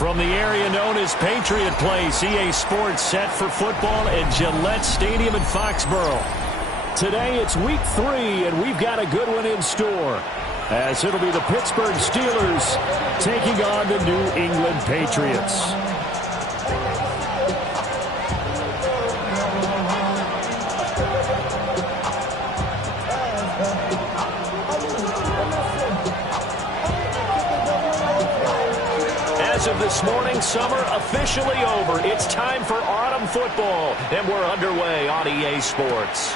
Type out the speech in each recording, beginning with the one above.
From the area known as Patriot Place, EA Sports set for football at Gillette Stadium in Foxborough. Today it's week 3, and we've got a good one in store, as it'll be the Pittsburgh Steelers taking on the New England Patriots. As of this morning, summer officially over. It's time for autumn football, and we're underway on EA Sports.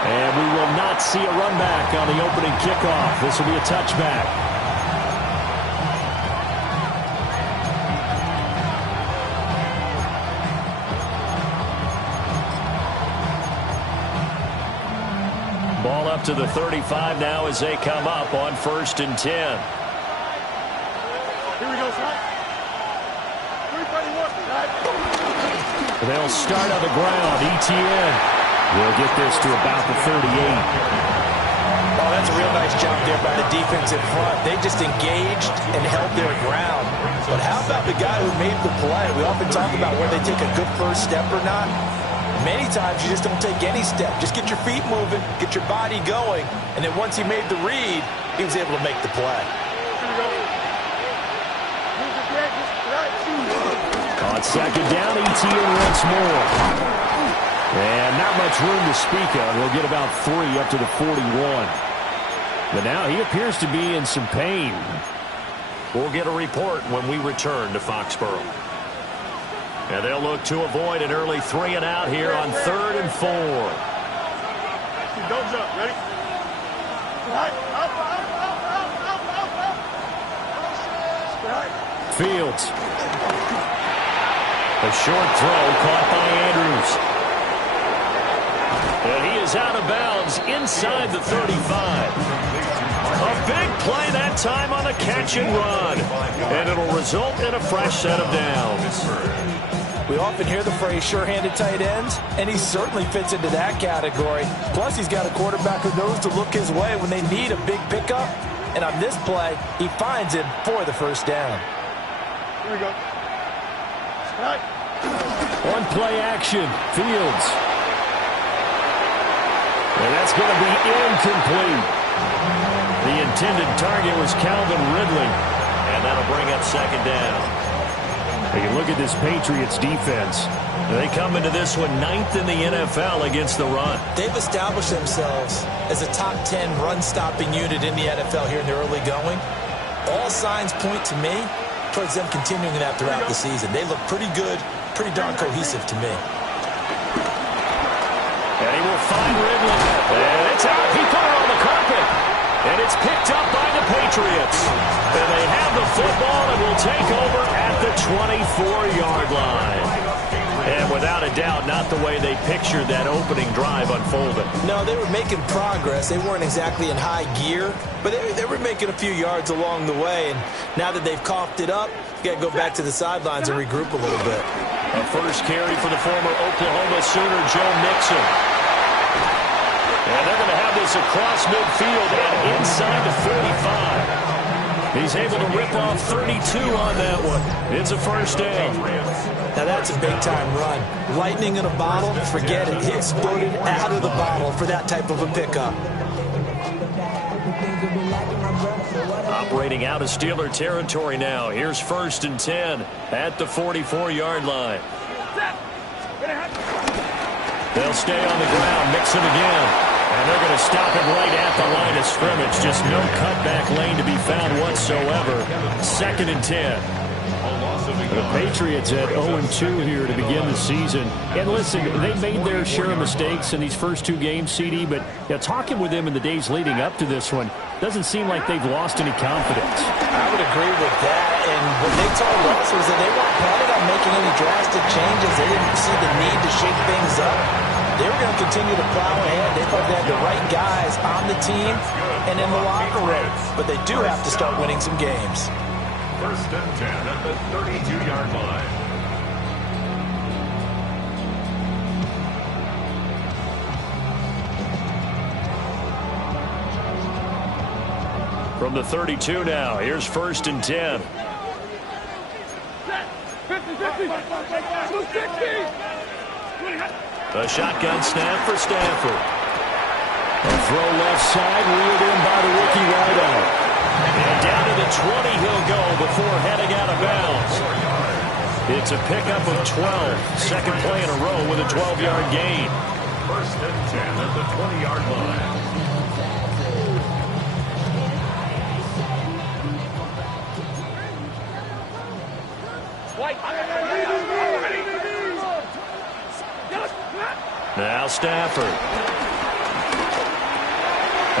And we will not see a run back on the opening kickoff. This will be a touchback. Ball up to the 35 now as they come up on 1st and 10. They'll start on the ground. ETN will get this to about the 38. Oh, that's a real nice job there by the defensive front. They just engaged and held their ground. But how about the guy who made the play? We often talk about whether they take a good first step or not. Many times you just don't take any step. Just get your feet moving, get your body going, and then once he made the read, he was able to make the play. On 2nd down, ETN once more. And not much room to speak of. He'll get about 3 up to the 41. But now he appears to be in some pain. We'll get a report when we return to Foxborough. And they'll look to avoid an early 3 and out here on 3rd and 4. Don't jump. Ready? Fields. A short throw caught by Andrews. And he is out of bounds inside the 35. A big play that time on the catch and run. And it'll result in a fresh set of downs. We often hear the phrase sure-handed tight ends, and he certainly fits into that category. Plus, he's got a quarterback who knows to look his way when they need a big pickup. And on this play, he finds him for the first down. Here we go. Right. On play action, Fields. And that's going to be incomplete. The intended target was Calvin Ridley. And that'll bring up 2nd down. You can look at this Patriots defense. They come into this one 9th in the NFL against the run. They've established themselves as a top 10 run-stopping unit in the NFL here in the early going. All signs point to me towards them continuing that throughout the season. They look pretty good, pretty darn cohesive to me. And he will find Ridley. And it's out. He put it on the carpet. And it's picked up by the Patriots. And they have the football and will take over at the 24-yard line. And without a doubt, not the way they pictured that opening drive unfolding. No, they were making progress. They weren't exactly in high gear, but they were making a few yards along the way. And now that they've coughed it up, you got to go back to the sidelines and regroup a little bit. A first carry for the former Oklahoma Sooner, Joe Mixon. And they're going to have this across midfield and inside the 45. He's able to rip off 32 on that one. It's a first down. Now that's a big-time run. Lightning in a bottle, forget it. He exploded out of the bottle for that type of a pickup. Operating out of Steeler territory now. Here's 1st and 10 at the 44-yard line. They'll stay on the ground. Mixon again. And they're going to stop him right at the line of scrimmage. Just no cutback lane to be found whatsoever. 2nd and 10. The Patriots at 0-2 here to begin the season. And listen, they made their share of mistakes in these first 2 games, CD, but talking with them in the days leading up to this one, doesn't seem like they've lost any confidence. I would agree with that. And what they told us was that they weren't planning on making any drastic changes. They didn't see the need to shake things up. They were going to continue to plow ahead. They thought they had the right guys on the team and in the locker room. But they do have to start winning some games. 1st and 10 at the 32-yard line. From the 32 now, here's 1st and 10. A shotgun snap for Stanford. A throw left side, reeled in by the rookie wideout. And down to the 20 he'll go before heading out of bounds. It's a pickup of 12. Second play in a row with a 12-yard gain. First and 10 at the 20-yard line. Now Stafford.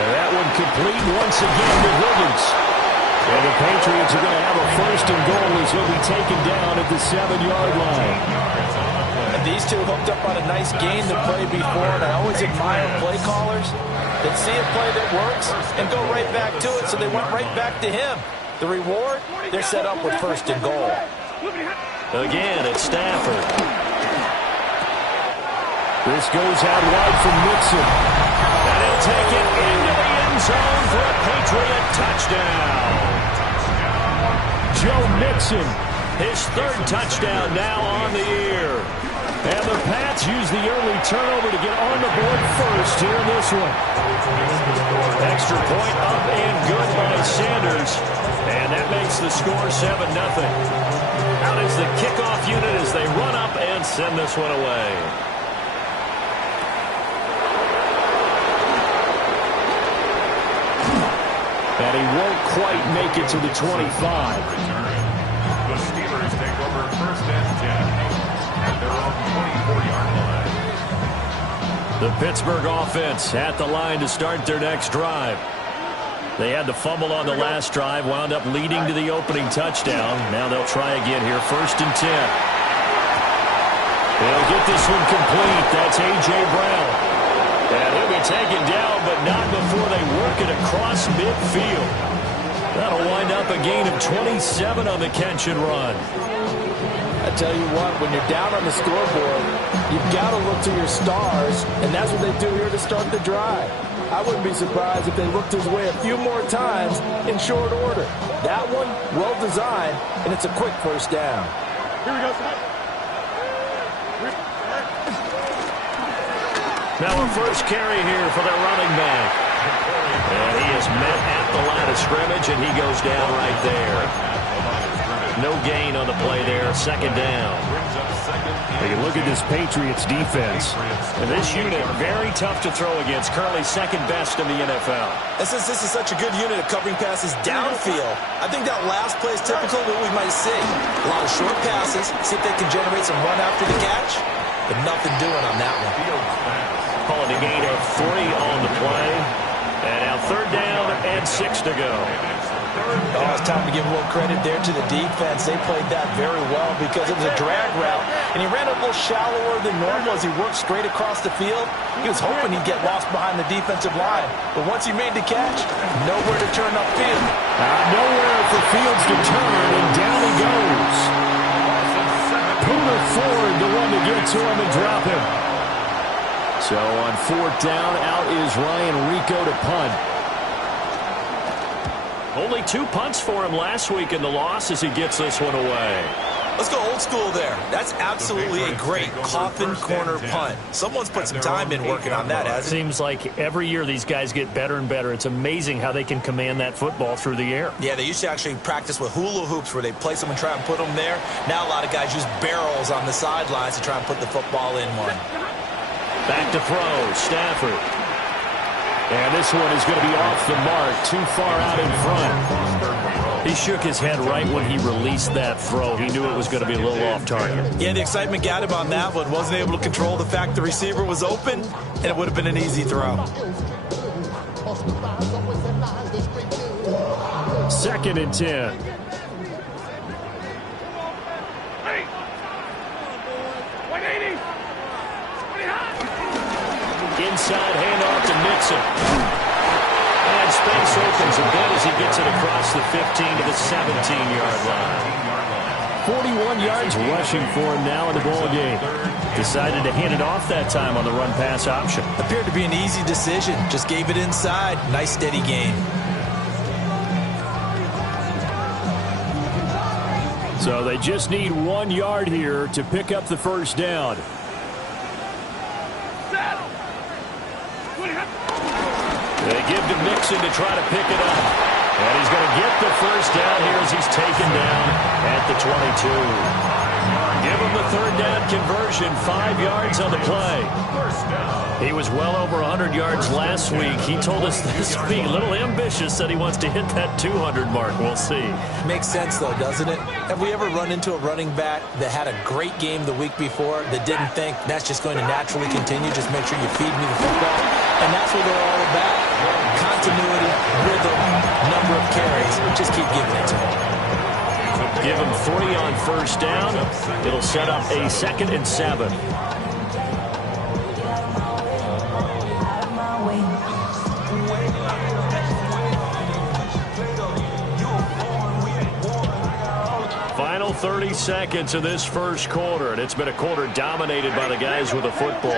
And that one complete once again to Higgins. And the Patriots are going to have a first and goal as he'll be taken down at the 7-yard line. And these two hooked up on a nice gain the play before, and I always admire play callers that see a play that works and go right back to it, so they went right back to him. The reward, they're set up with first and goal. Again, it's Stafford. This goes out wide from Mixon. And he'll take it into the end zone for a Patriot touchdown. Joe Mixon, his third touchdown now on the year. And the Pats use the early turnover to get on the board first here in this one. Extra point up and good by Sanders. And that makes the score 7-0. Out is the kickoff unit as they run up and send this one away. And he won't quite make it to the 25. The Steelers take over first and 10 at their own 24-yard line. The Pittsburgh offense at the line to start their next drive. They had the fumble on the last drive, wound up leading to the opening touchdown. Now they'll try again here, first and 10. They'll get this one complete. That's A.J. Brown. And he'll be taken down, but not before they work it across midfield. That'll wind up a gain of 27 on the catch and run. I tell you what, when you're down on the scoreboard, you've got to look to your stars, and that's what they do here to start the drive. I wouldn't be surprised if they looked his way a few more times in short order. That one, well designed, and it's a quick first down. Here we go. Now a first carry here for their running back. And he is met at the line of scrimmage, and he goes down right there. No gain on the play there, second down. Hey, look at this Patriots defense. And this unit, very tough to throw against. Currently second best in the NFL. And since this is such a good unit of covering passes downfield, I think that last play is typical of what we might see. A lot of short passes, see if they can generate some run after the catch, but nothing doing on that one. Calling a gain of 3 on the play. And now third down and 6 to go. Oh, it's time to give a little credit there to the defense. They played that very well because it was a drag route. And he ran a little shallower than normal as he worked straight across the field. He was hoping he'd get lost behind the defensive line. But once he made the catch, nowhere to turn upfield. Nowhere for Fields to turn, and down he goes. Pooter Ford, the one to get to him and drop him. So on fourth down, out is Ryan Rico to punt. Only 2 punts for him last week in the loss as he gets this one away. Let's go old school there. That's absolutely a great coffin corner punt. Someone's put some time in working on that, hasn't it? Seems like every year these guys get better and better. It's amazing how they can command that football through the air. Yeah, they used to actually practice with hula hoops where they place them and try and put them there. Now a lot of guys use barrels on the sidelines to try and put the football in one. Back to throw, Stafford. And this one is going to be off the mark, too far out in front. He shook his head right when he released that throw. He knew it was going to be a little off target. Yeah, the excitement got him on that one. Wasn't able to control the fact the receiver was open, and it would have been an easy throw. Second and 10. Inside handoff to Mixon. And space opens a bit as he gets it across the 15 to the 17-yard line. 41 yards rushing for him now in the ball game. Decided to hand it off that time on the run-pass option. Appeared to be an easy decision. Just gave it inside. Nice steady game. So they just need 1 yard here to pick up the first down. They give to Mixon to try to pick it up. And he's going to get the first down here as he's taken down at the 22. Give him the third down conversion, 5 yards on the play. He was well over 100 yards last week. He told us this week, a little ambitious, said he wants to hit that 200 mark. We'll see. Makes sense, though, doesn't it? Have we ever run into a running back that had a great game the week before that didn't think that's just going to naturally continue? Just make sure you feed me the football. And that's what they're all about. Continuity, rhythm, number of carries. Just keep giving it to him. Give him 3 on first down. It'll set up a 2nd and 7. Final 30 seconds of this first quarter, and it's been a quarter dominated by the guys with the football.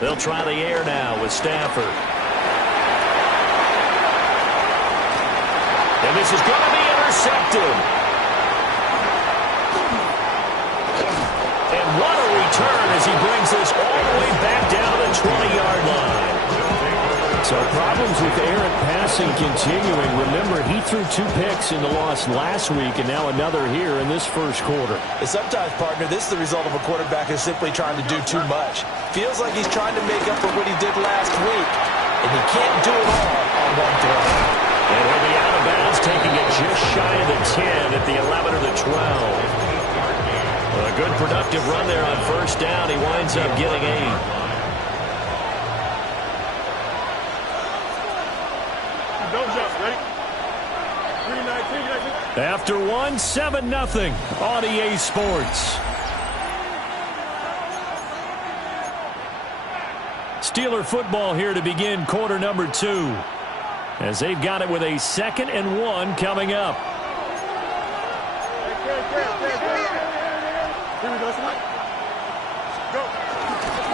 They'll try the air now with Stafford. And this is going to be intercepted. And what a return as he brings this all the way back down to the 20-yard line. So problems with errant passing continuing. Remember, he threw 2 picks in the loss last week and now another here in this first quarter. And sometimes, partner, this is the result of a quarterback who's simply trying to do too much. Feels like he's trying to make up for what he did last week, and he can't do it all on one throw. And he'll be out of bounds, taking it just shy of the 10 at the 11 or the 12. A good productive run there on first down. He winds up getting 8. After 1, 7-0 on EA Sports. Steeler football here to begin quarter number 2. As they've got it with a 2nd and 1 coming up.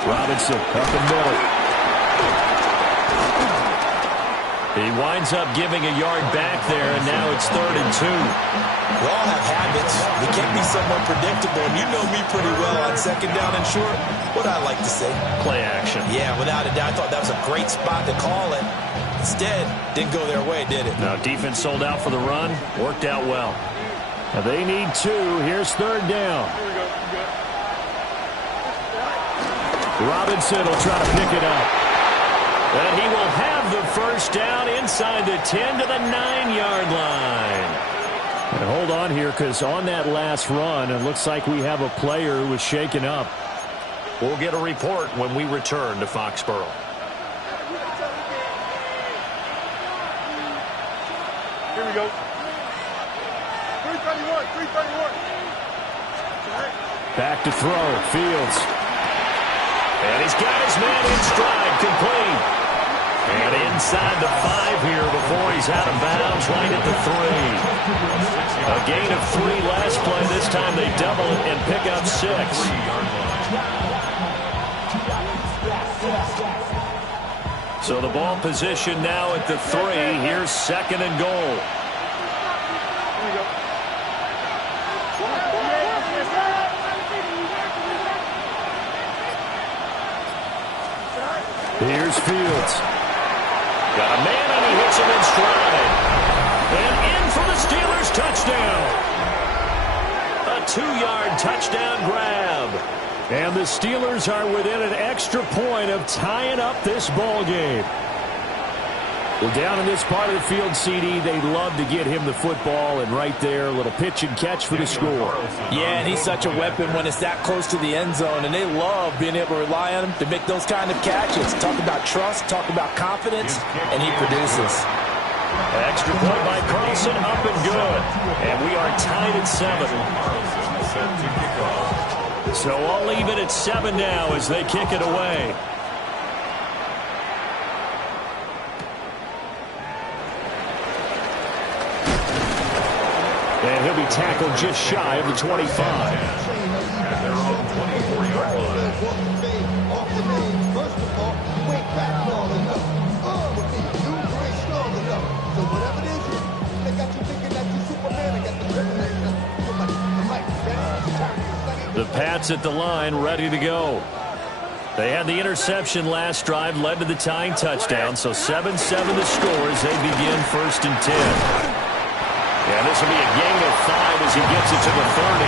Robinson up the middle. He winds up giving a yard back there, and now it's 3rd and 2. We all have habits. We can't be somewhat predictable, and you know me pretty well on 2nd down and short. What I like to say? Play action. Yeah, without a doubt. I thought that was a great spot to call it. Instead, didn't go their way, did it? Now, defense sold out for the run. Worked out well. Now, they need 2. Here's 3rd down. Robinson will try to pick it up. And he will have the first down inside the 10 to the 9-yard line. And hold on here, because on that last run, it looks like we have a player who was shaken up. We'll get a report when we return to Foxborough. Here we go. 331. Back to throw. Fields. And he's got his man in stride, complete. And inside the 5 here before he's out of bounds, right at the 3. A gain of 3 last play. This time they double it and pick up 6. So the ball position now at the 3. Here's 2nd and goal. Here's Fields. Got a man, and he hits him in stride. And in for the Steelers touchdown. A 2-yard touchdown grab. And the Steelers are within an extra point of tying up this ball game. Well, down in this part of the field, CD, they love to get him the football, and right there, a little pitch and catch for the score. Yeah, and he's such a weapon when it's that close to the end zone, and they love being able to rely on him to make those kind of catches. Talk about trust, talk about confidence, and he produces. Extra point by Carlson, up and good. And we are tied at 7. So I'll leave it at 7 now as they kick it away. And he'll be tackled just shy of the 25. The Pats at the line, ready to go. They had the interception last drive, led to the tying touchdown, so 7-7 the score as they begin 1st and 10. Yeah, this will be a gain of 5 as he gets it to the 30.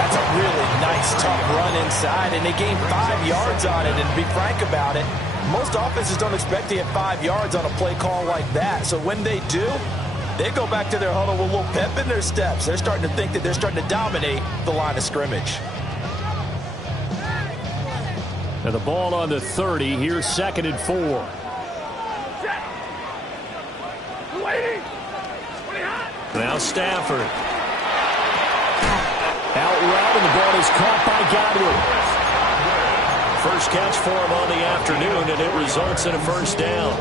That's a really nice, tough run inside, and they gained 5 yards on it. And to be frank about it, most offenses don't expect to get 5 yards on a play call like that. So when they do, they go back to their huddle with a little pep in their steps. They're starting to think that they're starting to dominate the line of scrimmage. And the ball on the 30. Here's 2nd and 4. Now Stafford. Out route, and the ball is caught by Godwin. First catch for him on the afternoon, and it results in a 1st down.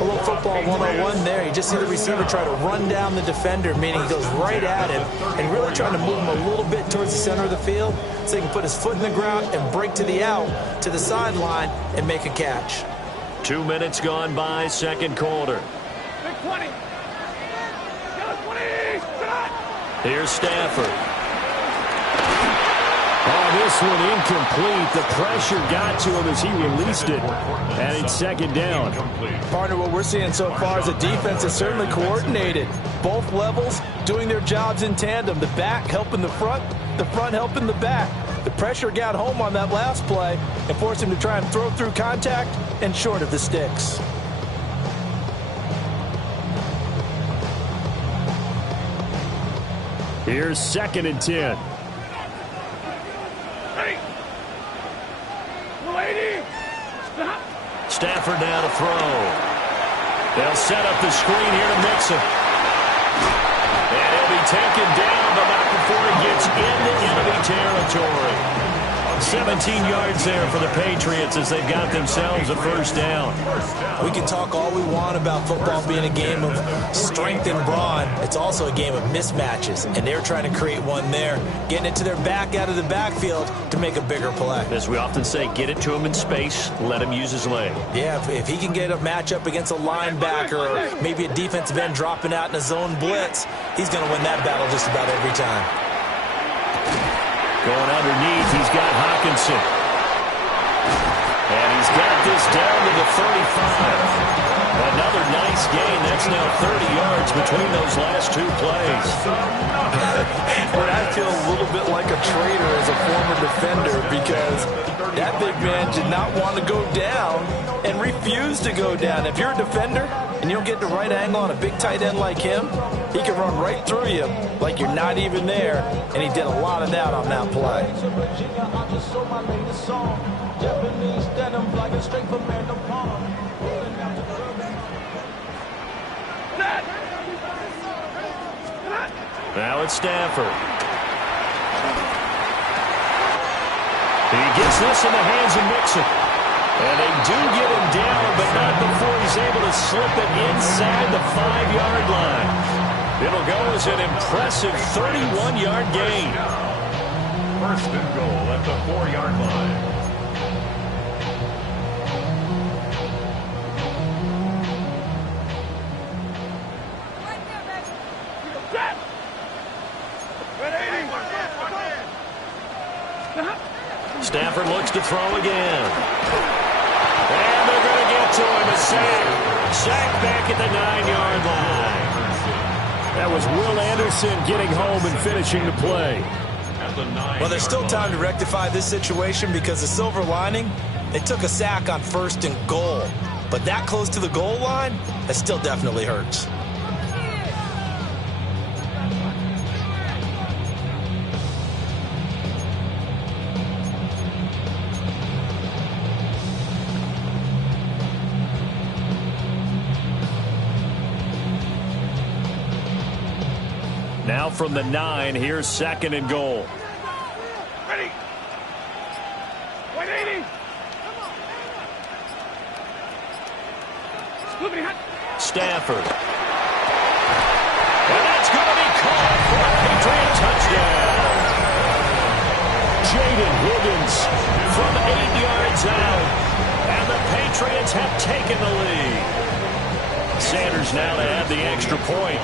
A little football 101 there. You just see the receiver try to run down the defender, meaning he goes right at him and really trying to move him a little bit towards the center of the field so he can put his foot in the ground and break to the out, to the sideline, and make a catch. 2 minutes gone by, 2nd quarter. Here's Stafford. Oh, this one incomplete. The pressure got to him as he released it. And it's 2nd down. Partner, what we're seeing so far is a defense that's certainly coordinated. Both levels doing their jobs in tandem. The back helping the front helping the back. The pressure got home on that last play and forced him to try and throw through contact and short of the sticks. Here's 2nd and 10. Stafford now to throw. They'll set up the screen here to Mixon. And he'll be taken down, but not before he gets into enemy territory. 17 yards there for the Patriots as they've got themselves a 1st down. We can talk all we want about football being a game of strength and brawn. It's also a game of mismatches, and they're trying to create one there, getting it to their back out of the backfield to make a bigger play. As we often say, get it to him in space, let him use his leg. Yeah, if he can get a matchup against a linebacker or maybe a defensive end dropping out in a zone blitz, he's going to win that battle just about every time. Going underneath, he's got Hawkinson. And he's got this down to the 35. Another nice gain. That's now 30 yards between those last 2 plays. And I feel a little bit like a traitor as a former defender because that big man did not want to go down and refused to go down. If you're a defender and you don't get the right angle on a big tight end like him, he can run right through you like you're not even there, and he did a lot of that on that play. Now it's Stafford. He gets this in the hands of Mixon. And they do get him down, but not before he's able to slip it inside the 5-yard line. It'll go as an impressive 31-yard gain. 1st and goal at the 4-yard line. Stafford looks to throw again. And they're going to get to him. A sack. Sack back at the 9-yard line. That was Will Anderson getting home and finishing the play. Well, there's still time to rectify this situation because the silver lining, they took a sack on 1st and goal. But that close to the goal line, that still definitely hurts. Now from the 9, here's 2nd and goal. Ready. 180. Stafford. And that's going to be caught for a Patriot touchdown. Jaden Higgins from 8 yards out. And the Patriots have taken the lead. Sanders now to add the extra point.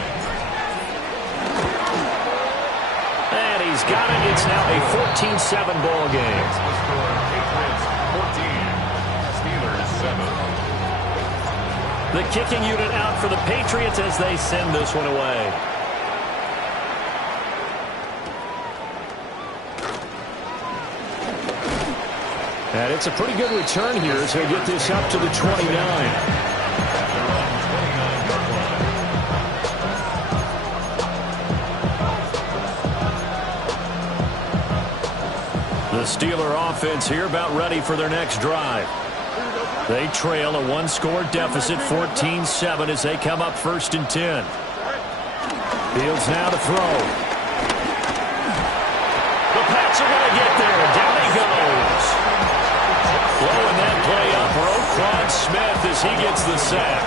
And he he's got it. It's now a 14-7 ball game. The score, Patriots 14, Steelers 7. The kicking unit out for the Patriots as they send this one away. And it's a pretty good return here as they get this up to the 29. The Steeler offense here about ready for their next drive. They trail a one-score deficit, 14-7, as they come up 1st and 10. Fields now to throw. The Pats are going to get there. Down he goes. Blowing that play up, Roquan Smith as he gets the sack.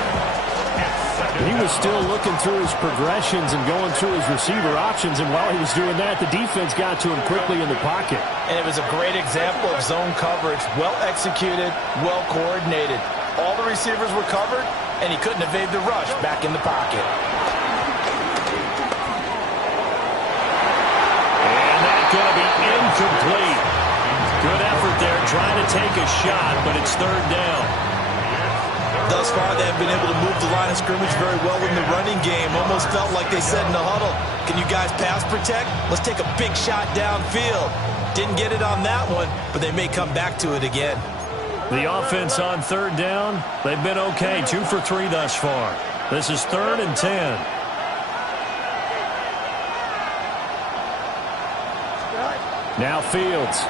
He was still looking through his progressions and going through his receiver options, and while he was doing that, the defense got to him quickly in the pocket. And it was a great example of zone coverage. Well executed, well coordinated. All the receivers were covered, and he couldn't evade the rush back in the pocket. And that's going to be incomplete. Good effort there, trying to take a shot, but it's 3rd down. Thus far, they have been able to move the line of scrimmage very well in the running game. Almost felt like they said in the huddle, can you guys pass protect? Let's take a big shot downfield. Didn't get it on that one, but they may come back to it again. The offense on 3rd down, they've been okay, 2 for 3 thus far. This is 3rd and 10. Now Fields.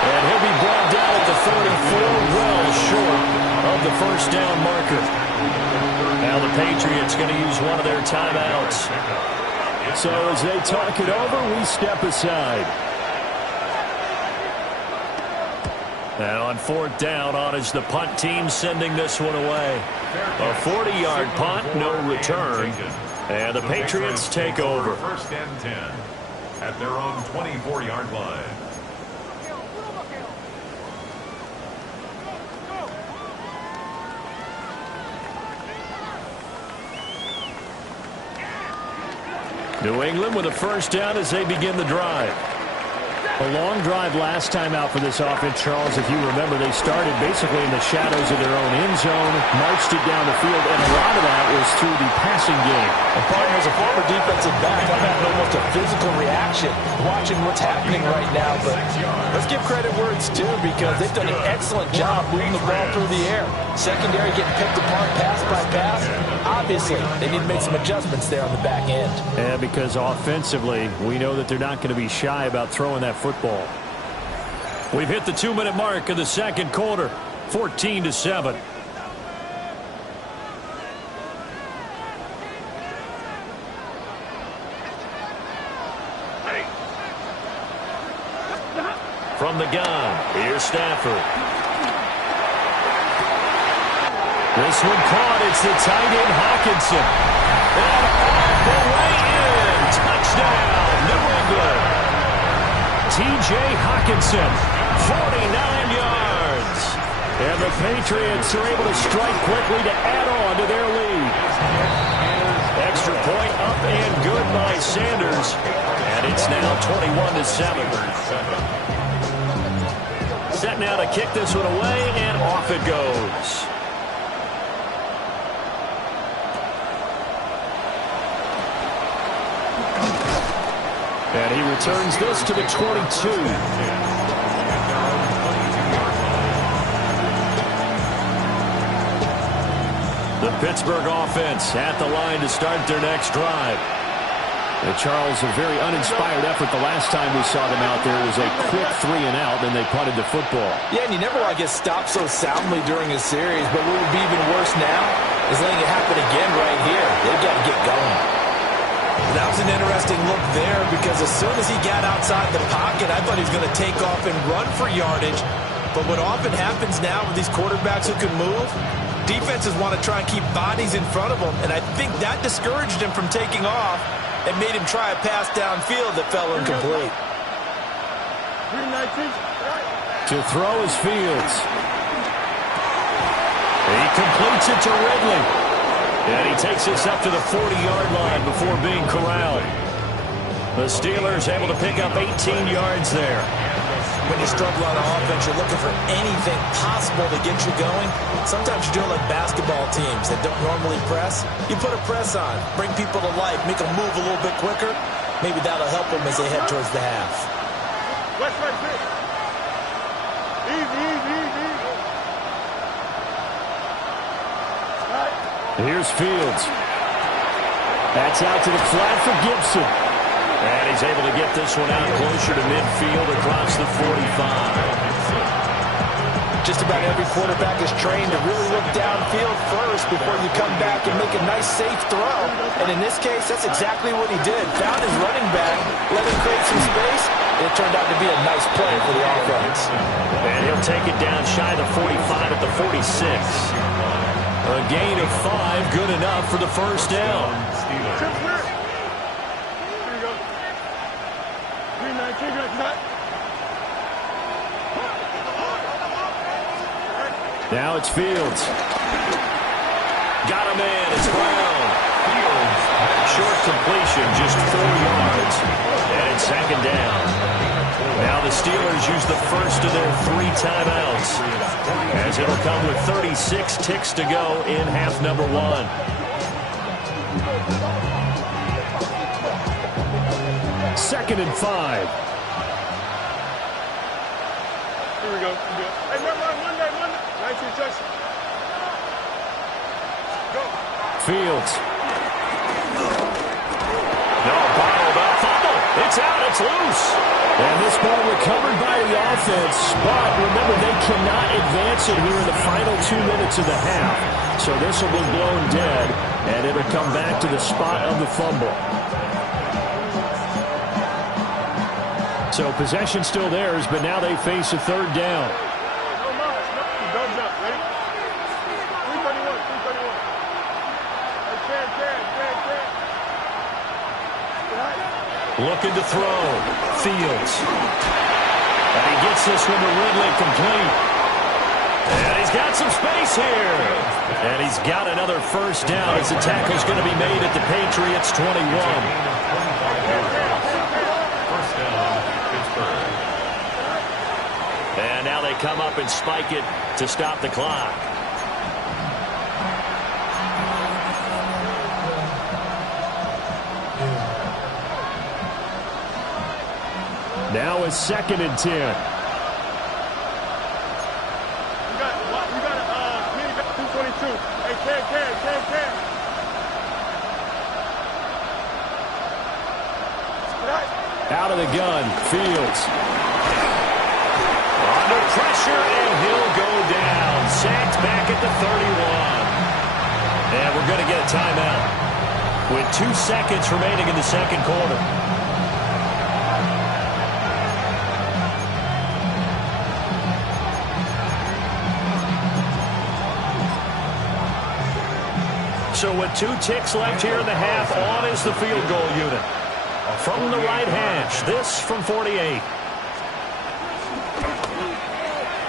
And he'll be brought down at the 34, well short of the 1st down marker. Now the Patriots going to use one of their timeouts. So as they talk it over, we step aside. Now on 4th down, on is the punt team sending this one away. A 40-yard punt, no return. And the Patriots take over. 1st and 10 at their own 24-yard line. New England with a 1st down as they begin the drive. A long drive last time out for this offense, Charles. If you remember, they started basically in the shadows of their own end zone, marched it down the field, and a lot of that was through the passing game. And partner, as a former defensive back, I'm having almost a physical reaction watching what's happening right now. But let's give credit where it's due, because they've done an excellent job moving the ball through the air. Secondary getting picked apart pass by pass. Obviously, they need to make some adjustments there on the back end. And because offensively, we know that they're not going to be shy about throwing that football. We've hit the 2-minute mark of the 2nd quarter, 14-7. From the gun, here's Stafford. This one caught. It's the tight end, Hockenson. And on the way in. Touchdown, New England. T.J. Hockenson, 49 yards. And the Patriots are able to strike quickly to add on to their lead. Extra point up and good by Sanders. And it's now 21-7. Set now to kick this one away, and off it goes. And he returns this to the 22. The Pittsburgh offense at the line to start their next drive. And Charles, a very uninspired effort the last time we saw them out there. It was a quick 3-and-out, then they punted the football. Yeah, and you never want to get stopped so soundly during a series, but what would be even worse now is letting it happen again right here. They've got to get going. That was an interesting look there, because as soon as he got outside the pocket, I thought he was going to take off and run for yardage. But what often happens now with these quarterbacks who can move, defenses want to try and keep bodies in front of them, and I think that discouraged him from taking off and made him try a pass downfield that fell incomplete. To throw is Fields. He completes it to Ridley. And he takes this up to the 40-yard line before being corralled. The Steelers able to pick up 18 yards there. When you struggle on offense, you're looking for anything possible to get you going. Sometimes you're doing like basketball teams that don't normally press. You put a press on, bring people to life, make them move a little bit quicker. Maybe that'll help them as they head towards the half. West right six. Easy. Right. Here's Fields. That's out to the flat for Gibson. And he's able to get this one out closer to midfield across the 45. Just about every quarterback is trained to really look downfield first before you come back and make a nice, safe throw. And in this case, that's exactly what he did. Found his running back, let him create some space, and it turned out to be a nice play for the offense. And he'll take it down shy of the 45 at the 46. A gain of 5, good enough for the first down. Now it's Fields. Got a man, it's Brown. Fields, short completion, just 4 yards. And it's second down. Now the Steelers use the first of their 3 timeouts, as it'll come with 36 ticks to go in half number 1. Second and 5. Here we go. Hey, remember Monday. 19 touches. Go. Fields. No, bottled up. Fumble. It's out. It's loose. And this ball recovered by the offense. But remember, they cannot advance it here in the final 2 minutes of the half. So this will be blown dead, and it'll come back to the spot of the fumble. So possession still theirs, but now they face a third down. Looking to throw. Fields. And he gets this one to Ridley complete. And he's got some space here. And he's got another first down as the tackle's going to be made at the Patriots' 21. And now they come up and spike it to stop the clock. Now it's second and 10. You got 222. Hey, can. Out of the gun, Fields. Under pressure, and he'll go down. Sacked back at the 31. And we're going to get a timeout with 2 seconds remaining in the second quarter. So with 2 ticks left here in the half, on is the field goal unit. From the right hash, this from 48.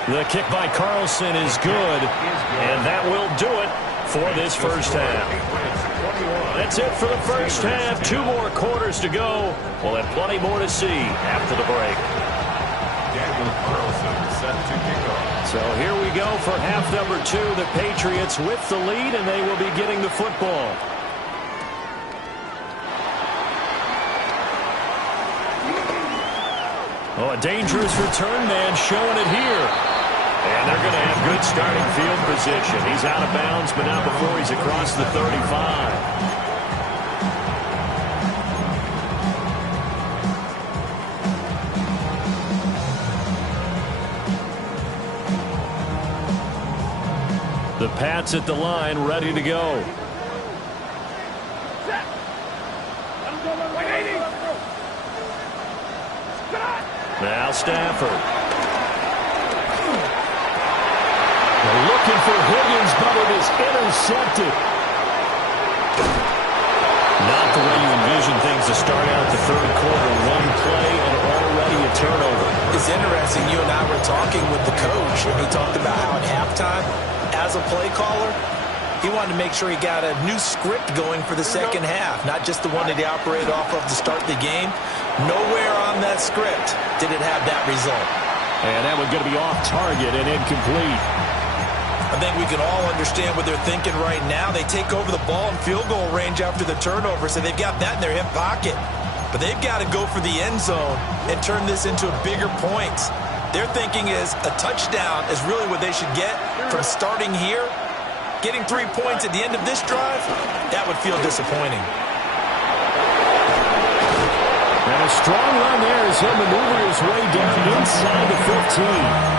The kick by Carlson is good, and that will do it for this first half. That's it for the first half. 2 more quarters to go. We'll have plenty more to see after the break. So here we go for half number 2. The Patriots with the lead, and they will be getting the football. Oh, a dangerous return man showing it here. And they're going to have good starting field position. He's out of bounds, but not before he's across the 35. The Pats at the line, ready to go. Now Stafford. They're looking for Higgins, but it is intercepted. Not the way you envision things to start out the third quarter. 1 play and already a turnover. It's interesting. You and I were talking with the coach, and he talked about how at halftime, as a play caller, He wanted to make sure he got a new script going for the second half, not just the one that he operated off of to start the game. Nowhere on that script did it have that result. And that one's going to be off target and incomplete. I think we can all understand what they're thinking right now. They take over the ball in field goal range after the turnover, so they've got that in their hip pocket. But they've got to go for the end zone and turn this into a bigger point. Their thinking is a touchdown is really what they should get from starting here. Getting 3 points at the end of this drive, that would feel disappointing. And a strong run there as he'll maneuver his way down inside the 15.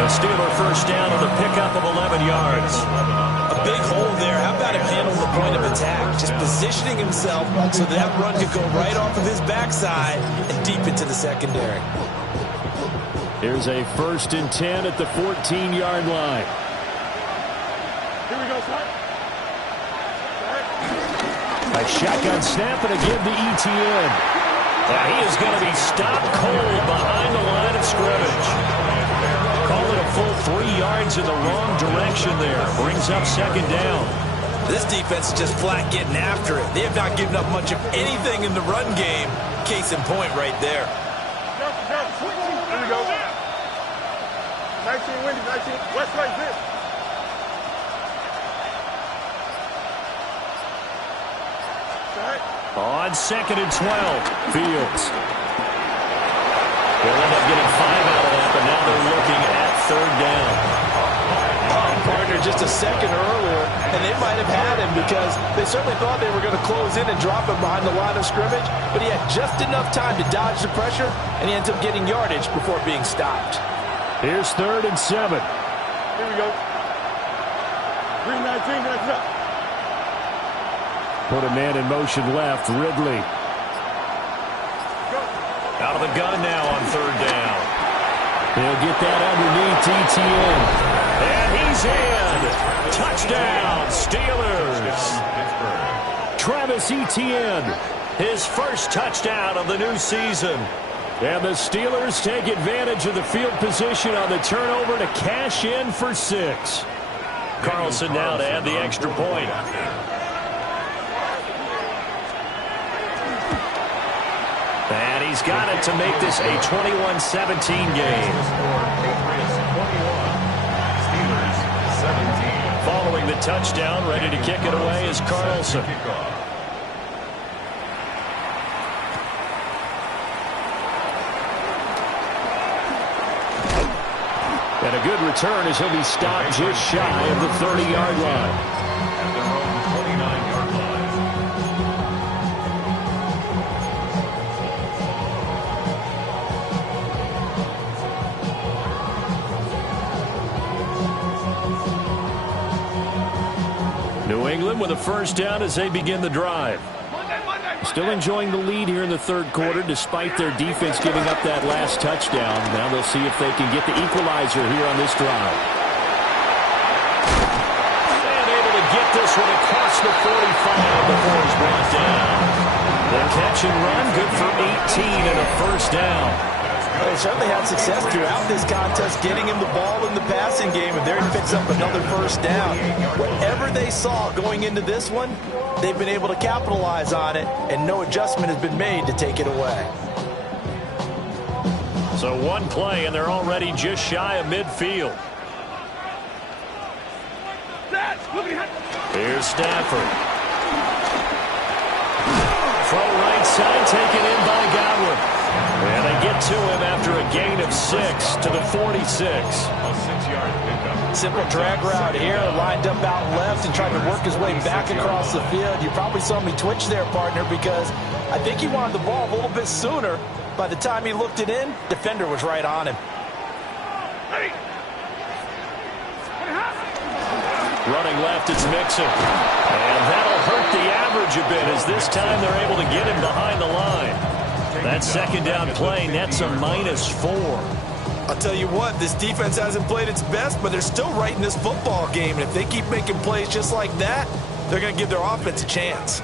The Steeler first down on the pickup of 11 yards. A big hole there. How about him handling the point of attack? Just positioning himself so that run could go right off of his backside and deep into the secondary. Here's a 1st and 10 at the 14-yard line. Here we go, son. A shotgun snap and a give to ETN. And he is going to be stopped cold behind the line of scrimmage. Call it a full 3 yards in the wrong direction there. Brings up 2nd down. This defense is just flat getting after it. They have not given up much of anything in the run game. Case in point right there. Here we go. 19 Wendy, 19. West right this. On 2nd and 12. Fields. They'll end up getting 5 out of that, but now they're looking at 3rd down. Partner just a second earlier, and they might have had him because they certainly thought they were going to close in and drop him behind the line of scrimmage, but he had just enough time to dodge the pressure, and he ends up getting yardage before being stopped. Here's 3rd and 7. Here we go. 319, that's up. Put a man in motion left. Ridley. Out of the gun now on 3rd down. They'll get that underneath ETN. And he's in. Touchdown, Steelers. Travis Etienne. His first touchdown of the new season. And the Steelers take advantage of the field position on the turnover to cash in for 6. Carlson now to add the extra point. And he's got it to make this a 21-17 game. Following the touchdown, ready to kick it away is Carlson. And a good return as he'll be stopped just shy of the 30-yard line. At their own 29-yard line. New England with a first down as they begin the drive. Still enjoying the lead here in the 3rd quarter despite their defense giving up that last touchdown. Now they'll see if they can get the equalizer here on this drive. And able to get this one across the 45 before he's brought down. The catch and run, good for 18 and a first down. They certainly had success throughout this contest getting him the ball in the passing game, and there he picks up another first down. Whatever they saw going into this one, they've been able to capitalize on it, and no adjustment has been made to take it away. So one play, and they're already just shy of midfield. Here's Stafford. Throw right side, taken in by Godwin. And they get to him after a gain of 6 to the 46. A 6-yard pickup. Simple drag route here, lined up out left and tried to work his way back across the field. You probably saw me twitch there, partner, because I think he wanted the ball a little bit sooner. By the time he looked it in, defender was right on him. Running left, it's Mixon. And that'll hurt the average a bit as this time they're able to get him behind the line. That 2nd down play nets a -4. I'll tell you what, this defense hasn't played its best, but they're still right in this football game. And if they keep making plays just like that, they're going to give their offense a chance.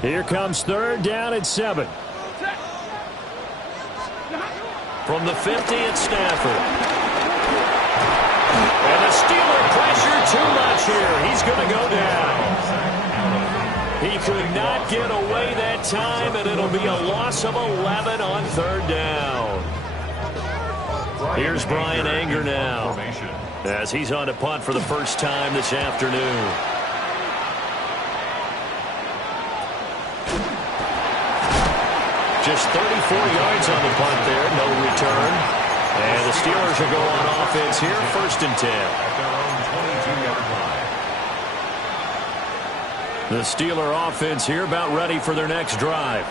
Here comes 3rd down at 7. From the 50, it's Stafford. And the Steeler pressure too much here. He's going to go down. He could not get away that time, and it'll be a loss of 11 on third down. Here's Brian Anger now, as he's on to punt for the first time this afternoon. Just 34 yards on the punt there, no return. And the Steelers will go on offense here, 1st and 10. The Steeler offense here about ready for their next drive.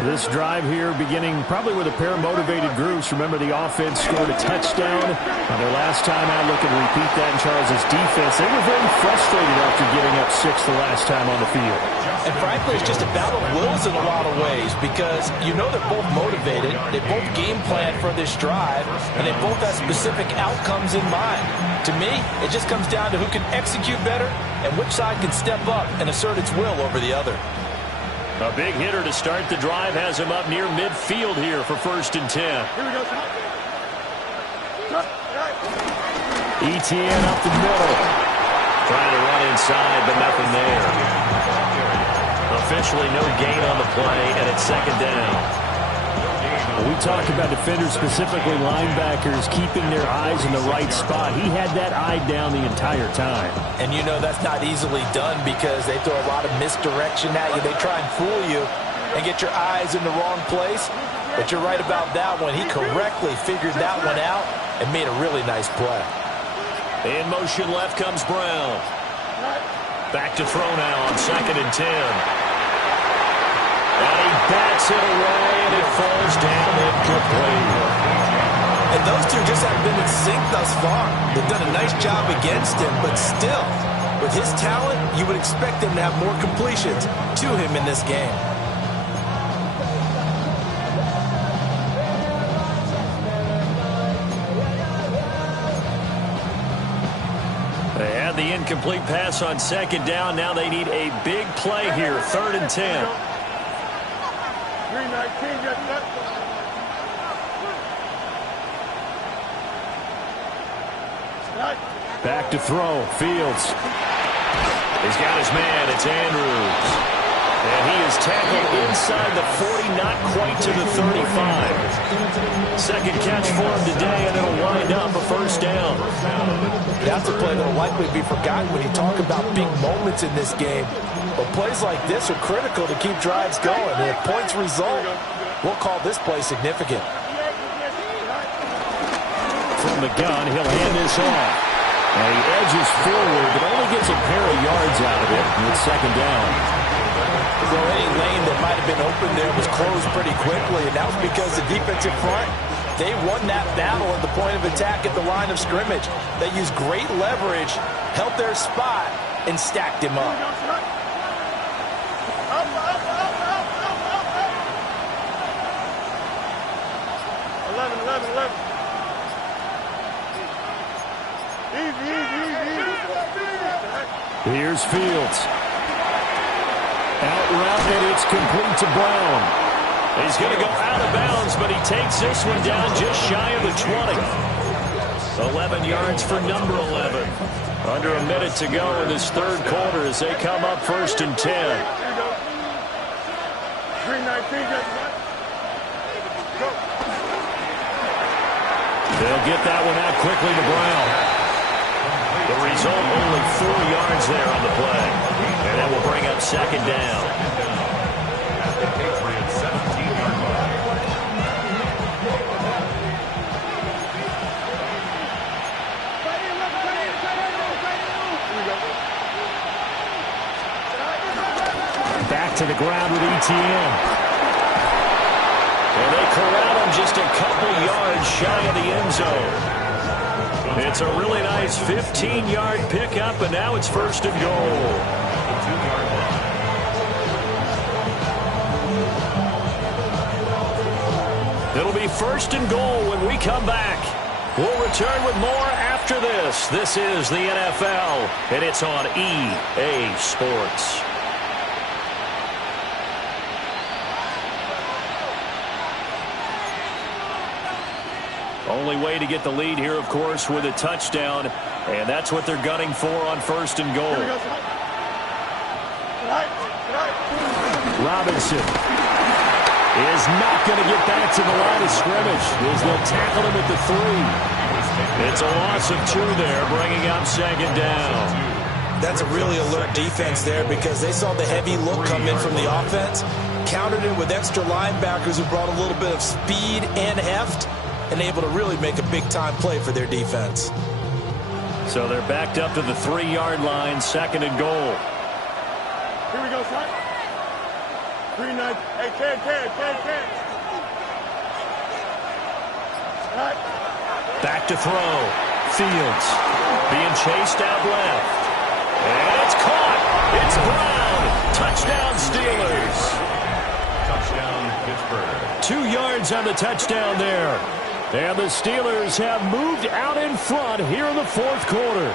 This drive here beginning probably with a pair of motivated groups. Remember, the offense scored a touchdown on their last time out. Looking to repeat that in Charles' defense. They were very frustrated after giving up 6 the last time on the field. And frankly, it's just a battle of wills in a lot of ways, because you know they're both motivated, they both game plan for this drive, and they both have specific outcomes in mind. To me, it just comes down to who can execute better and which side can step up and assert its will over the other. A big hitter to start the drive has him up near midfield here for 1st and 10. Here we go. Etienne up the middle. Trying to run inside, but nothing there. Officially no gain on the play, and it's 2nd down. We talk about defenders, specifically linebackers, keeping their eyes in the right spot. He had that eye down the entire time. And you know that's not easily done, because they throw a lot of misdirection at you. They try and fool you and get your eyes in the wrong place. But you're right about that one. He correctly figured that one out and made a really nice play. In motion left comes Brown. Back to throw now on 2nd and 10. And he bats it away, and it falls down incomplete. And those two just haven't been in sync thus far. They've done a nice job against him, but still, with his talent, you would expect him to have more completions to him in this game. They had the incomplete pass on 2nd down. Now they need a big play here, 3rd and 10. 319, just that. Back to throw. Fields. He's got his man. It's Andrews. And he is tackled inside the 40, not quite to the 35. 2nd catch for him today, and it'll wind up a 1st down. That's a play that will likely be forgotten when you talk about big moments in this game. But plays like this are critical to keep drives going. And if points result, we'll call this play significant. From the gun, he'll hand this off. And he edges forward, but only gets a pair of yards out of it with 2nd down. So any lane that might have been open there was closed pretty quickly, and that was because the defensive front, they won that battle at the point of attack at the line of scrimmage. They used great leverage, held their spot, and stacked him up. 11. Here's Fields. Out route, and it's complete to Brown. He's going to go out of bounds, but he takes this one down just shy of the 20. 11 yards for number 11. Under a minute to go in this 3rd quarter as they come up 1st and 10. 319, just that. They'll get that one out quickly to Brown. The result, only 4 yards there on the play. And that will bring up 2nd down. At the Patriots' 17-yard line. Back to the ground with Etienne. And they corral him just a couple yards shy of the end zone. It's a really nice 15-yard pickup, and now it's 1st and goal. It'll be 1st and goal when we come back. We'll return with more after this. This is the NFL, and it's on EA Sports. Only way to get the lead here, of course, with a touchdown. And that's what they're gunning for on 1st and goal. Robinson is not going to get back to the line of scrimmage as they'll tackle him at the 3. It's a loss of 2 there, bringing up 2nd down. That's a really alert defense there because they saw the heavy look come in from the offense, countered it with extra linebackers who brought a little bit of speed and heft, and able to really make a big-time play for their defense. So they're backed up to the 3-yard line, 2nd and goal. Here we go, son. 3-9. Hey, can. Right. Back to throw. Fields being chased out left. And it's caught. It's Brown. Touchdown, Steelers. Touchdown, Pittsburgh. 2 yards on the touchdown there. And the Steelers have moved out in front here in the 4th quarter.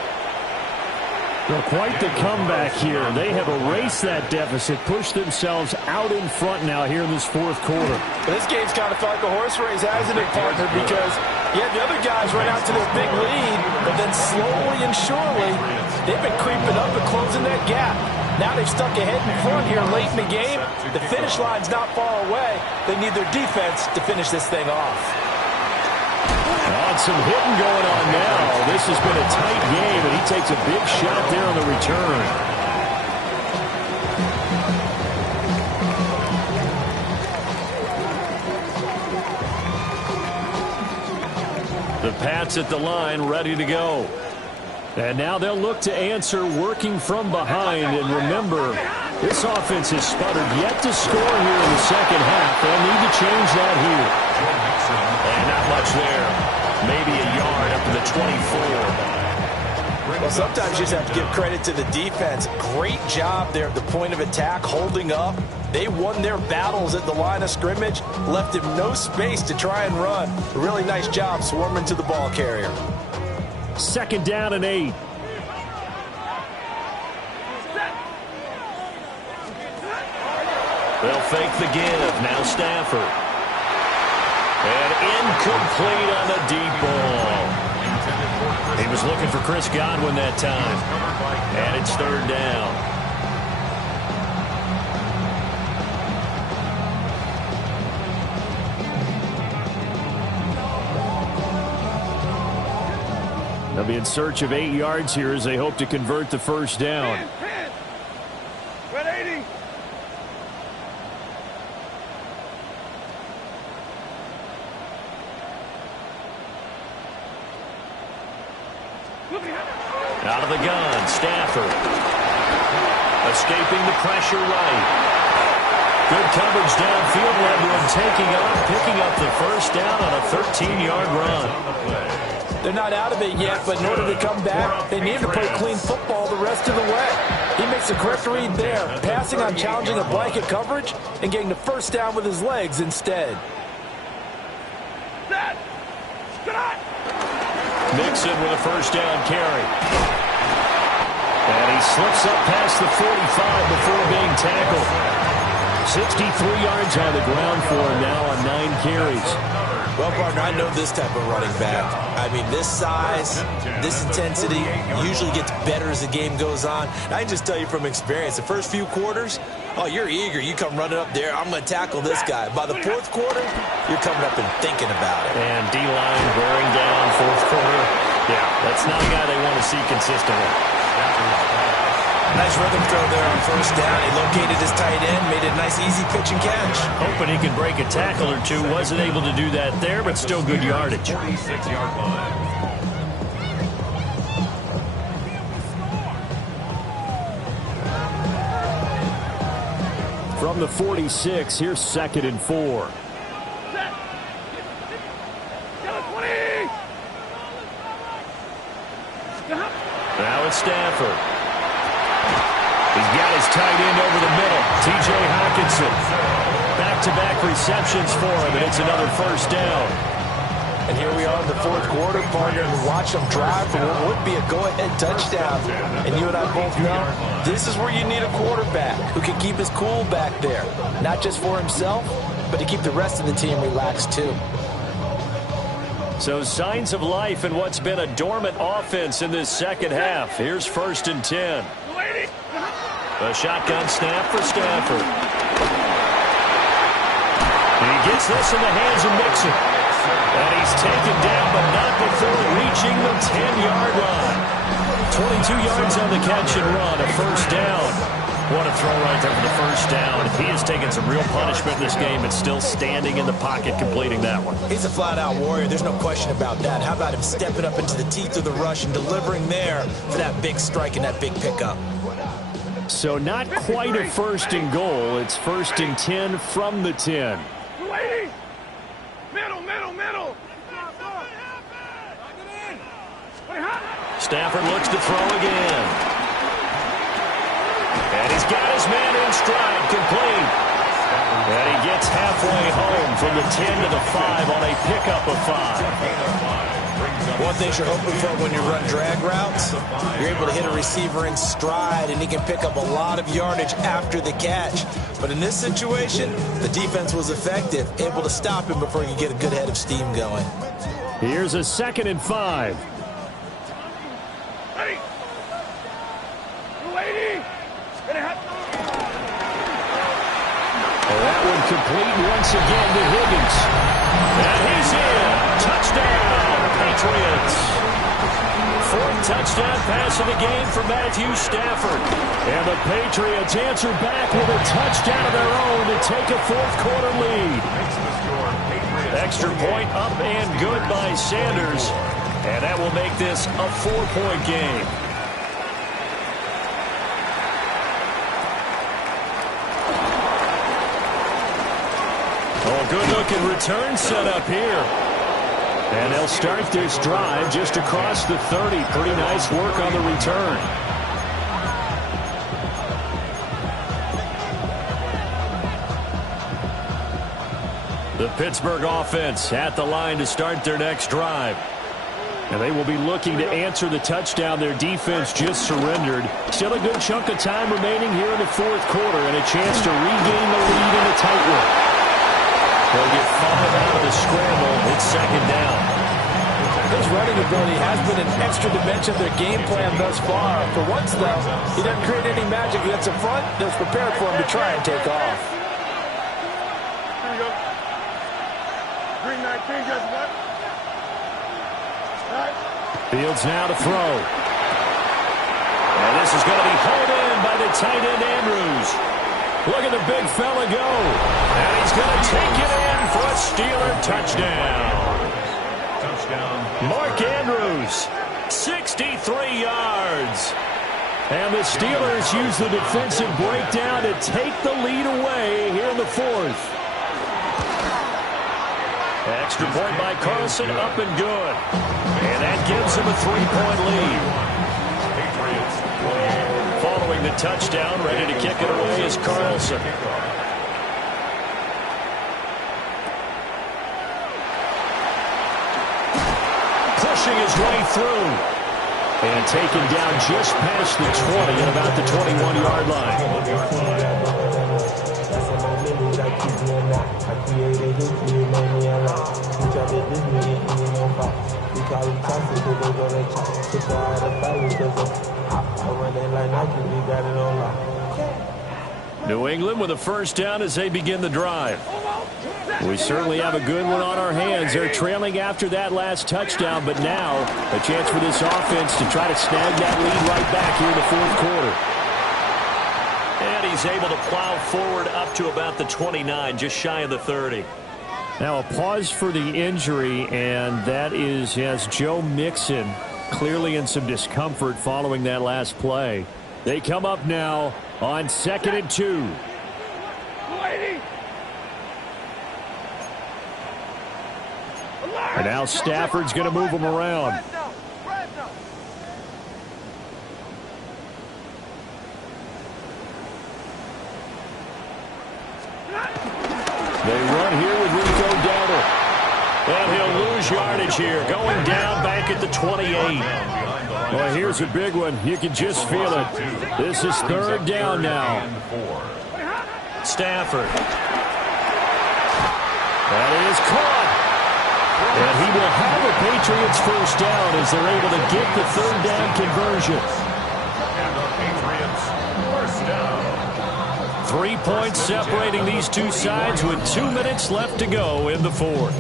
Well, quite the comeback here. They have erased that deficit, pushed themselves out in front now here in this 4th quarter. This game's kind of felt like a horse race, hasn't it, partner? Because, yeah, the other guys run out to their big lead, but then slowly and surely, they've been creeping up and closing that gap. Now they've stuck ahead in front here late in the game. The finish line's not far away. They need their defense to finish this thing off. Some hitting going on now. This has been a tight game, and he takes a big shot there on the return. The Pats at the line, ready to go. And now they'll look to answer working from behind. And remember, this offense has sputtered yet to score here in the 2nd half. They'll need to change that here. And not much there. Maybe a yard up to the 24. Well, sometimes you just have to give credit to the defense. Great job there at the point of attack, holding up. They won their battles at the line of scrimmage, left him no space to try and run. A really nice job swarming to the ball carrier. 2nd down and 8. They'll fake the give. Now Stafford. And incomplete on the deep ball. He was looking for Chris Godwin that time. And it's 3rd down. They'll be in search of 8 yards here as they hope to convert the 1st down. Red 80. Out of the gun, Stafford. Escaping the pressure right. Good coverage downfield, led to him picking up the 1st down on a 13-yard run. They're not out of it yet, but in order to come back, they need to play clean football the rest of the way. He makes a correct read there, passing on challenging a blanket coverage and getting the 1st down with his legs instead. Mixon with a 1st down carry. And he slips up past the 45 before being tackled. 63 yards on the ground for him now on 9 carries. Well, partner, I know this type of running back. I mean, this size, this intensity usually gets better as the game goes on. I can just tell you from experience, the first few quarters, oh, you're eager. You come running up there, I'm going to tackle this guy. By the 4th quarter, you're coming up and thinking about it. And D-line wearing down 4th quarter. Yeah, that's not a guy they want to see consistently. Nice rhythm throw there on 1st down. He located his tight end, made it a nice easy pitch and catch. Hoping he can break a tackle or two. Wasn't able to do that there, but still good yardage. 46-yard line. From the 46, here's 2nd and 4. Now it's Stafford. He's got his tight end over the middle, T.J. Hockenson. Back-to-back receptions for him, and it's another 1st down. And here we are in the 4th quarter, partner, and watch them drive for what would be a go-ahead touchdown. And you and I both know this is where you need a quarterback who can keep his cool back there, not just for himself, but to keep the rest of the team relaxed too. So signs of life in what's been a dormant offense in this second half. Here's 1st and 10. A shotgun snap for Stafford. And he gets this in the hands of Mixon. And he's taken down, but not before reaching the 10-yard line. 22 yards on the catch and run, a first down. What a throw right there for the first down. He has taken some real punishment in this game and still standing in the pocket completing that one. He's a flat-out warrior. There's no question about that. How about him stepping up into the teeth of the rush and delivering there for that big strike and that big pickup? So not quite a 1st and goal. It's 1st and 10 from the 10. Middle. Stafford looks to throw again. And he's got his man in stride, complete. And he gets halfway home from the 10 to the 5 on a pickup of 5. One thing you're hoping for when you run drag routes, you're able to hit a receiver in stride, and he can pick up a lot of yardage after the catch. But in this situation, the defense was effective, able to stop him before he could get a good head of steam going. Here's a 2nd and 5. That one complete once again to Higgins. And he's in. Touchdown, Patriots. 4th touchdown pass of the game for Matthew Stafford. And the Patriots answer back with a touchdown of their own to take a 4th quarter lead. Extra point up and good by Sanders. And that will make this a 4-point game. Good-looking return set up here. And they'll start this drive just across the 30. Pretty nice work on the return. The Pittsburgh offense at the line to start their next drive. And they will be looking to answer the touchdown their defense just surrendered. Still a good chunk of time remaining here in the 4th quarter and a chance to regain the lead in the tightrope. They'll get 5 out of the scramble. It's 2nd down. His running ability has been an extra dimension of their game plan thus far. For once, though, he doesn't create any magic against the front that's prepared for him to try and take off. Here we go. Green 19, just what? All right. Fields now to throw. And this is going to be hauled in by the tight end Andrews. Look at the big fella go. And he's going to take it in for a Steeler touchdown. Mark Andrews, 63 yards. And the Steelers use the defensive breakdown to take the lead away here in the 4th. Extra point by Carlson, up and good. And that gives him a 3-point lead. Following the touchdown, ready to kick it away is Carlson. Pushing his way through. And taken down just past the 20 at about the 21-yard line. New England with a first down as they begin the drive. We certainly have a good one on our hands. They're trailing after that last touchdown, but now a chance for this offense to try to snag that lead right back here in the 4th quarter. And he's able to plow forward up to about the 29, just shy of the 30. Now a pause for the injury, and that is as Joe Mixon clearly in some discomfort following that last play. They come up now on 2nd and 2. And now Stafford's going to move them around. They run here with Rico Dowdle. And he'll lose yardage here, going down back at the 28. Well, here's a big one. You can just feel it. This is 3rd down now. Stafford. That is caught. And he will have a Patriots first down as they're able to get the third down conversion. And the Patriots first down. 3 points separating these two sides with 2 minutes left to go in the fourth.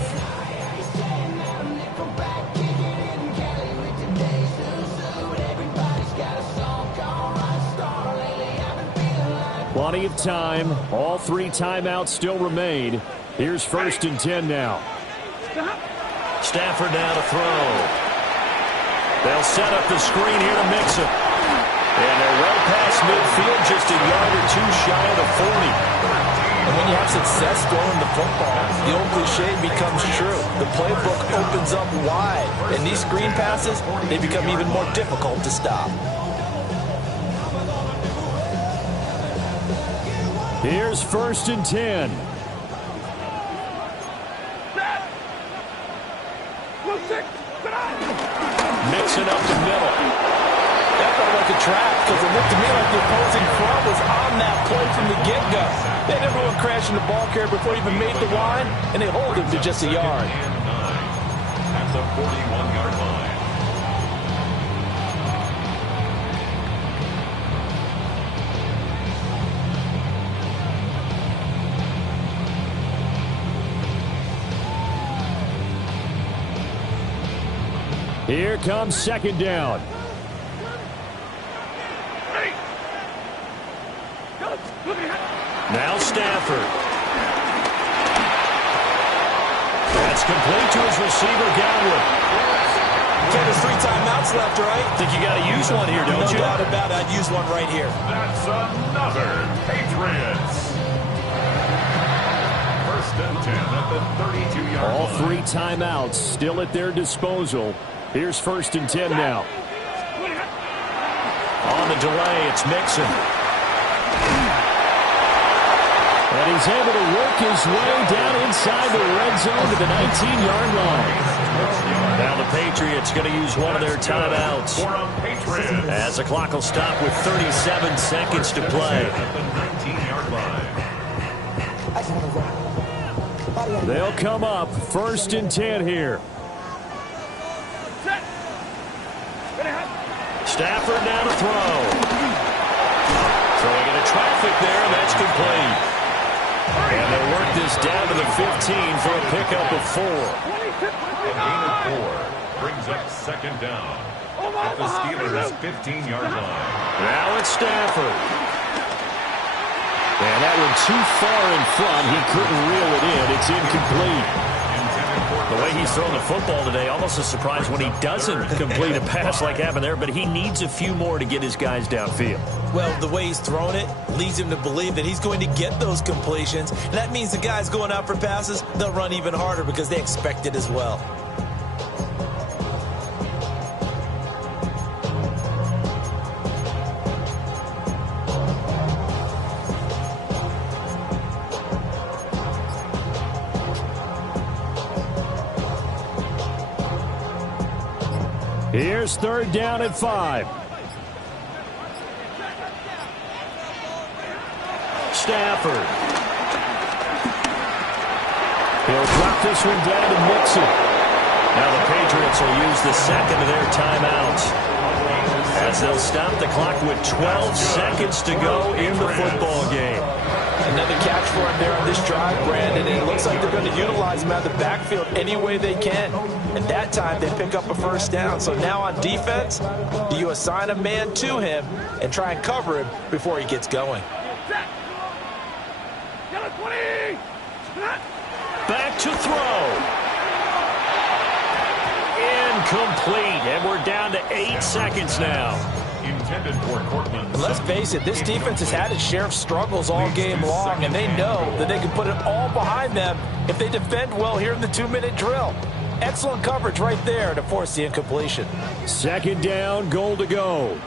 Plenty of time. All 3 timeouts still remain. Here's 1st and 10 now. Stafford now to throw. They'll set up the screen here to mix it. And they're well past midfield, just a yard or two shy of the 40. And when you have success throwing the football, the old cliche becomes true. The playbook opens up wide. And these screen passes, they become even more difficult to stop. Here's 1st and 10. Mixing up the middle. That felt like a trap because it looked to me like the opposing front was on that play from the get-go. They had everyone crashing the ball carrier before he even made the line, and they hold him to just a yard. At the 41-yard line. Here comes 2nd down. Now Stafford. That's complete to his receiver, Godwin. Okay, there's 3 timeouts left, right? Think you got to use one here, don't you? No doubt about it. I'd use one right here. That's another Patriots. 1st and 10 at the 32-yard line. All 3 timeouts still at their disposal. Here's 1st and 10 now. On the delay, it's Mixon. And he's able to work his way down inside the red zone to the 19-yard line. Now the Patriots going to use one of their timeouts. As the clock will stop with 37 seconds to play. At the 19-yard line. They'll come up 1st and 10 here. Stafford now to throw. Throwing into traffic there, and that's complete. And they'll work this down to the 15 for a pickup of 4. A gain of 4 brings up 2nd down at the Steelers' 15-yard line. Now it's Stafford. And that one too far in front. He couldn't reel it in. It's incomplete. The way he's thrown the football today, almost a surprise when he doesn't complete a pass like happened there, but he needs a few more to get his guys downfield. Well, the way he's thrown it leads him to believe that he's going to get those completions. And that means the guys going out for passes, they'll run even harder because they expect it as well. Here's 3rd down at 5. Stafford. He'll drop this one down to Mixon. Now the Patriots will use the 2nd of their timeouts as they'll stop the clock with 12 seconds to go in the football game. Another catch for him there on this drive, Brandon, and it looks like they're going to utilize him out of the backfield any way they can. And that time they pick up a 1st down. So now on defense, do you assign a man to him and try and cover him before he gets going? Back to throw. Incomplete, and we're down to 8 seconds now. Intended for Cortland. And let's face it, this defense has had its share of struggles all game long, and they know that they can put it all behind them if they defend well here in the 2-minute drill. Excellent coverage right there to force the incompletion. 2nd down, goal to go.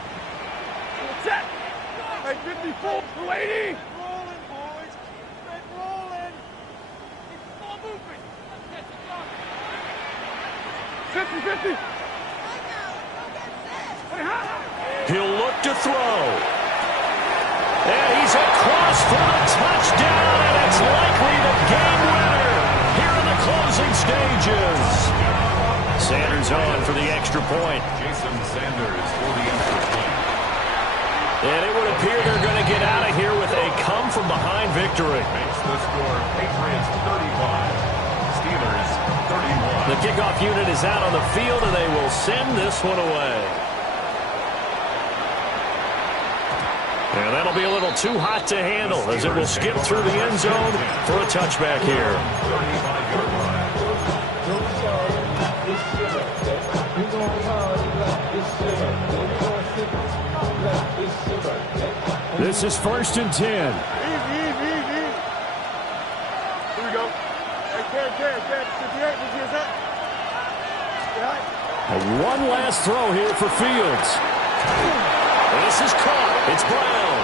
Set. Hey, 54, 280. Rolling, boys. Keep rolling. Keep ball moving. 50-50. He'll look to throw. And he's across for the touchdown, and it's likely the game winner here in the closing stages. changes. Sanders on for the extra point. Jason Sanders for the extra point. And it would appear they're going to get out of here with a come-from-behind victory. Makes the score Patriots 35, Steelers 31. The kickoff unit is out on the field, and they will send this one away. And that'll be a little too hot to handle as it will skip through the end zone for a touchback here. 35-yard line. This is 1st and 10. Easy. Here we go. Hey, Ken. 58, this is it. And one last throw here for Fields. This is caught. It's Brown.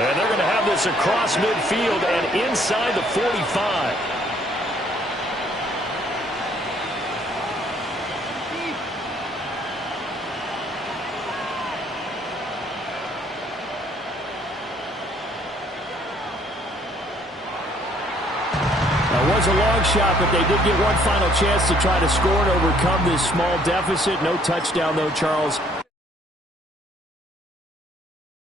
And they're going to have this across midfield and inside the 45. It was a long shot, but they did get one final chance to try to score and overcome this small deficit. No touchdown, though, Charles.